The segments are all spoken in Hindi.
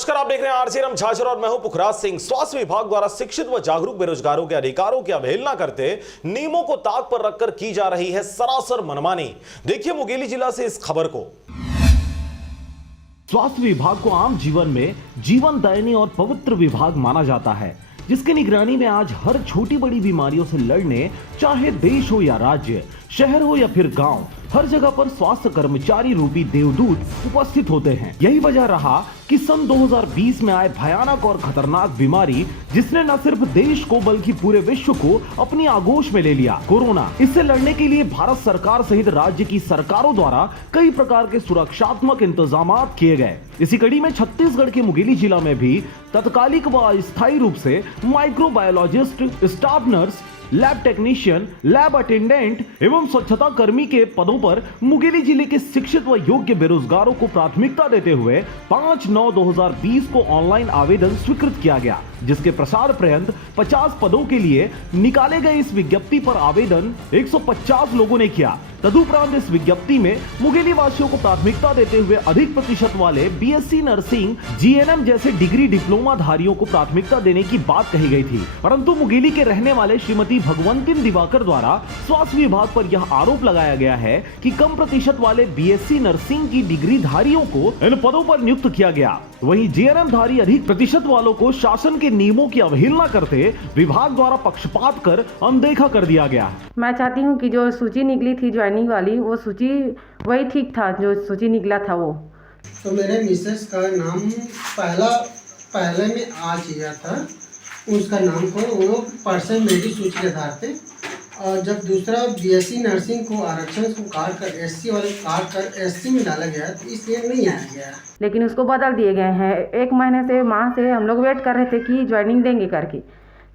नमस्कार, आप देख रहे हैं आरजे झाझर और मैं हूं पुखराज सिंह। स्वास्थ्य विभाग द्वारा शिक्षित व जागरूक बेरोजगारों के अधिकारों की अवहेलना करते नियमों को ताक पर रखकर की जा रही है सरासर मनमानी। देखिए मुंगेली जिला से इस खबर को। स्वास्थ्य विभाग को आम जीवन में जीवनदायिनी और पवित्र विभाग माना जाता है, जिसकी निगरानी में आज हर छोटी बड़ी बीमारियों से लड़ने, चाहे देश हो या राज्य, शहर हो या फिर गांव, हर जगह पर स्वास्थ्य कर्मचारी रूपी देवदूत उपस्थित होते हैं। यही वजह रहा कि सन 2020 में आए भयानक और खतरनाक बीमारी, जिसने न सिर्फ देश को बल्कि पूरे विश्व को अपनी आगोश में ले लिया, कोरोना। इससे लड़ने के लिए भारत सरकार सहित राज्य की सरकारों द्वारा कई प्रकार के सुरक्षात्मक इंतजाम किए गए। इसी कड़ी में छत्तीसगढ़ के मुंगेली जिला में भी तत्कालिक व अस्थायी रूप से microbiologist, staff nurse, lab technician, lab attendant एवं स्वच्छता कर्मी के पदों पर मुंगेली जिले के शिक्षित व योग्य बेरोजगारों को प्राथमिकता देते हुए 5/9/2020 को ऑनलाइन आवेदन स्वीकृत किया गया, जिसके प्रसार पर्यंत 50 पदों के लिए निकाले गए इस विज्ञप्ति पर आवेदन 150 लोगों ने किया। तदुपरांत इस विज्ञप्ति में मुंगेली वासियों को प्राथमिकता देते हुए अधिक प्रतिशत वाले बीएससी नर्सिंग, जीएनएम जैसे डिग्री डिप्लोमा धारियों को प्राथमिकता देने की बात कही गई थी। परंतु मुंगेली के रहने वाले श्रीमती भगवंतिन दिवाकर द्वारा स्वास्थ्य विभाग पर यह आरोप लगाया गया है कि कम प्रतिशत वाले बीएससी नर्सिंग की डिग्री धारियों को इन पदों पर नियुक्त किया गया, वहीं जीएनएम धारी अधिक प्रतिशत वालों को शासन के नियमों की अवहेलना करते विभाग द्वारा पक्षपात कर अनदेखा कर दिया गया। मैं चाहती हूँ कि जो सूची निकली थी ज्वाइनिंग वाली, वो सूची वही ठीक था जो सूची निकला था वो। तो मेरे मिसेस का नाम पहले में आ गया था, उसका नाम को वो पर्सन मेरी सूची के आधार पे, और जब दूसरा बीएससी नर्सिंग को आरक्षण को काट कर एससी वाले काट कर एससी में डाला गया, तो इसलिए नहीं आया गया। लेकिन उसको बदल दिए गए हैं। 1 महीने से माह से हम लोग वेट कर रहे थे कि ज्वाइनिंग देंगे करके,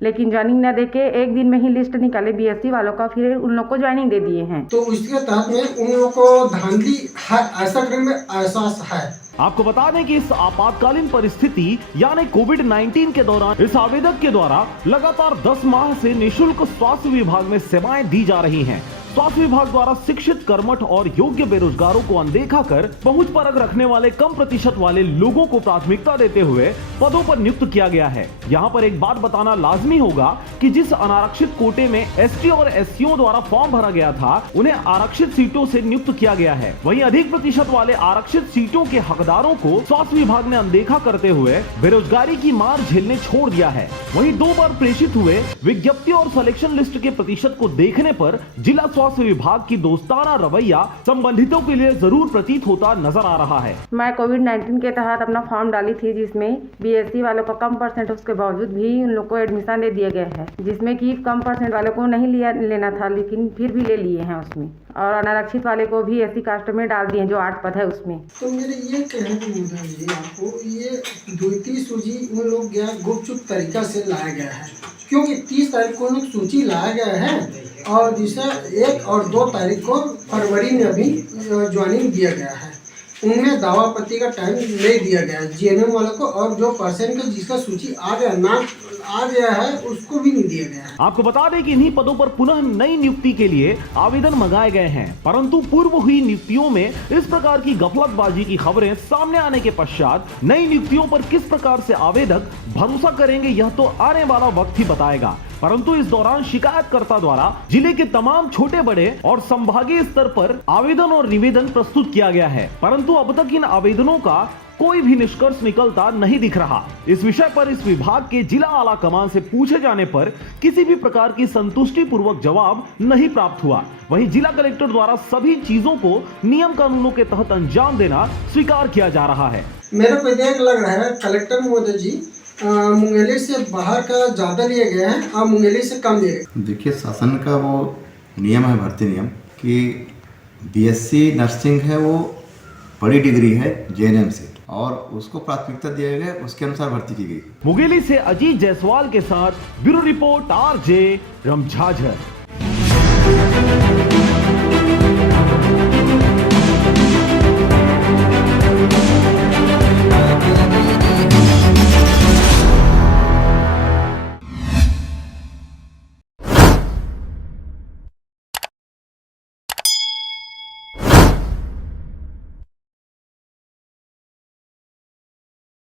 लेकिन ज्वाइनिंग न देके एक दिन में ही लिस्ट निकाले बीएससी वालों का, फिर उन लोग को ज्वाइनिंग दे दिए हैं। तो उसके तहत में उन लोगों को धांधली है, ऐसा करने में एहसास है। आपको बता दें कि इस आपातकालीन परिस्थिति यानी कोविड-19 के दौरान इस आवेदक के द्वारा लगातार 10 माह से निःशुल्क स्वास्थ्य विभाग में सेवाएं दी जा रही हैं। स्वास्थ्य विभाग द्वारा शिक्षित, कर्मठ और योग्य बेरोजगारों को अनदेखा कर पहुंच परख रखने वाले कम प्रतिशत वाले लोगों को प्राथमिकता देते हुए पदों पर नियुक्त किया गया है। यहाँ पर एक बात बताना लाजमी होगा कि जिस अनारक्षित कोटे में एसटी और एससीओ द्वारा फॉर्म भरा गया था, उन्हें आरक्षित सीटों से नियुक्त किया गया है। वहीं अधिक प्रतिशत वाले आरक्षित सीटों के हकदारों को स्वास्थ्य विभाग ने अनदेखा करते हुए बेरोजगारी की मार झेलने छोड़ दिया है। वहीं 2 बार प्रेषित हुए विज्ञप्ति और सिलेक्शन लिस्ट के प्रतिशत को देखने पर जिला स्वास्थ्य विभाग की दोस्ताना रवैया संबंधितों के लिए जरूर प्रतीत होता नजर आ रहा है। मैं कोविड-19 के तहत अपना फॉर्म डाली थी, जिसमें बीएससी वालों का कम परसेंट उसके बावजूद भी उन लोग को एडमिशन दे दिया गया है, जिसमें कि कम परसेंट वालों को नहीं लेना था, लेकिन फिर भी ले लिए हैं उसमें, और अनारक्षित वाले को भी एससी कास्ट में डाल दिए जो 8 पद है उसमें। तो मेरे ये कहने को मुद्दा जी आपको, ये द्वितीय सूची उन लोग गया गुपचुप तरीका से लाया गया है, क्योंकि 30 तारीख को लोग सूची लाया गया है और दूसरा 1 और 2 तारीख को फरवरी में अभी ज्वाइनिंग दिया गया है। उनमें दावापत्ती का टाइम नहीं दिया गया है जीएनएम वालों को, और जो परसेंट का जिसका सूची आ गया है उसको भी नहीं दिया गया है। आपको बता दें कि इन्हीं पदों पर पुनः नई नियुक्ति के लिए आवेदन मंगाए गए हैं, परंतु पूर्व हुई नियुक्तियों में इस प्रकार की गफलतबाजी की खबरें सामने आने के पश्चात नई नियुक्तियों पर किस प्रकार से आवेदक भरोसा करेंगे, यह तो आने वाला वक्त ही बताएगा। परंतु इस दौरान शिकायतकर्ता द्वारा जिले के तमाम छोटे बड़े और संभागीय स्तर पर आवेदन और निवेदन प्रस्तुत किया गया है, परंतु अब तक इन आवेदनों का कोई भी निष्कर्ष निकलता नहीं दिख रहा। इस विषय पर इस विभाग के जिला आला कमान से पूछे जाने पर किसी भी प्रकार की संतुष्टि पूर्वक जवाब नहीं प्राप्त हुआ। वहीं जिला कलेक्टर द्वारा सभी चीजों को नियम कानूनों के तहत अंजाम देना स्वीकार किया जा रहा है। मेरे को देख लग रहा है कलेक्टर महोदय जी मुंगेली से बाहर का ज्यादा लिए गए हैं और मुंगेली से कम लिए गए। देखिए, शासन का वो नियम है, भर्ती नियम, कि बीएससी नर्सिंग है वो बड़ी डिग्री है जीएनएम से, और उसको प्राथमिकता दिया गया, उसके अनुसार भर्ती की गई। मुंगेली से अजीत जायसवाल के साथ ब्यूरो रिपोर्ट आरजे झाझर।